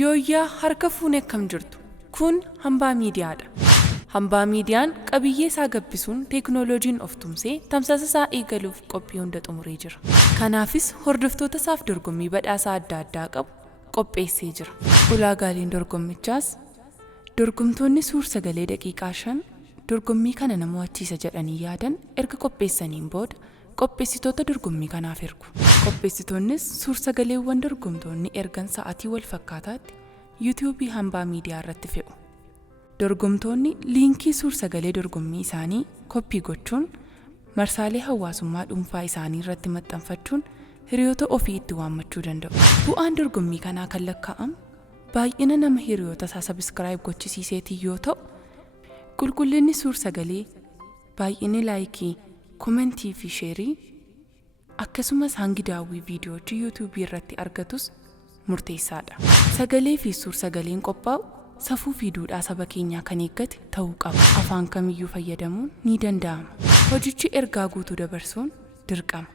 Yooyyaa harka fuunee akkam jirtu. Kun hambaa miidiyaadha. Hambaa miidiyaan qabiyyee isaa gabbisuun teeknooloojiin of tumsee tamsaasa isaa eegaluuf qophii hunda xumuree jira. Kanaafis hordoftoota isaaf dorgommii badhaasaa adda addaa qabu qopheessee jira. Ulaagaaleen dorgommichaas dorgomtoonni suur-sagalee daqiiqaa 5 dorgommii kana nama mo'achiisa jedhanii yaadan erga qopheessaniin booda qopheessitoota dorgommii kanaaf ergu. Qopheessitoonnis suur-sagaleewwan dorgomtoonni ergan sa'aatii wal fakkaataatti YouTube hambaa miidiyaa irratti fe'u. Dorgomtoonni liinkii suur-sagalee dorgommii isaanii koppii gochuun marsaalee hawaasummaa dhuunfaa isaanii irratti maxxanfachuun hiriyoota ofii itti waammachuu danda'u. Bu'aan dorgommii kanaa kan lakkaa'amu baay'ina nama hiriyoota isaa sabiskiraayib gochisiiseetii yoo ta'u, qulqullinni suur-sagalee, baay'inni laayikii, komentii fi sheerii akkasumas hangi daawwii viidiyoochi YouTube irratti argatus murteessaadha. Sagalee fi suur-sagaleen qophaa'u safuu fi duudhaa saba keenyaa kan eeggate ta'uu qaba. Afaan kamiyyuu fayyadamuun ni danda'ama. Hojichi ergaa guutuu dabarsuun dirqama.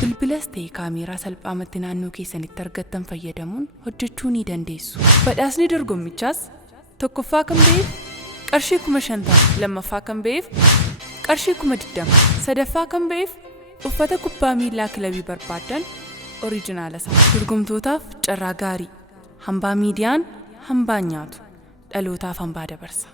Bilbilas ta'e kaameeraa salphaamatti naannoo keessanitti argattan fayyadamuun hojjechuu ni dandeessu. Badhaasni dorgommichaas tokkoffaa kan ba'eef qarshii 5,000, lammaffaa kan ba'eef qarshii 20,000, sadaffaa kan ba'eef uffata kubbaa miilaa kilabii barbaadan oriijinaala isaa. Dorgomtootaaf carraa gaarii. Hambaa miidiyaan hambaan nyaatu. Dhalootaaf hambaa dabarsa.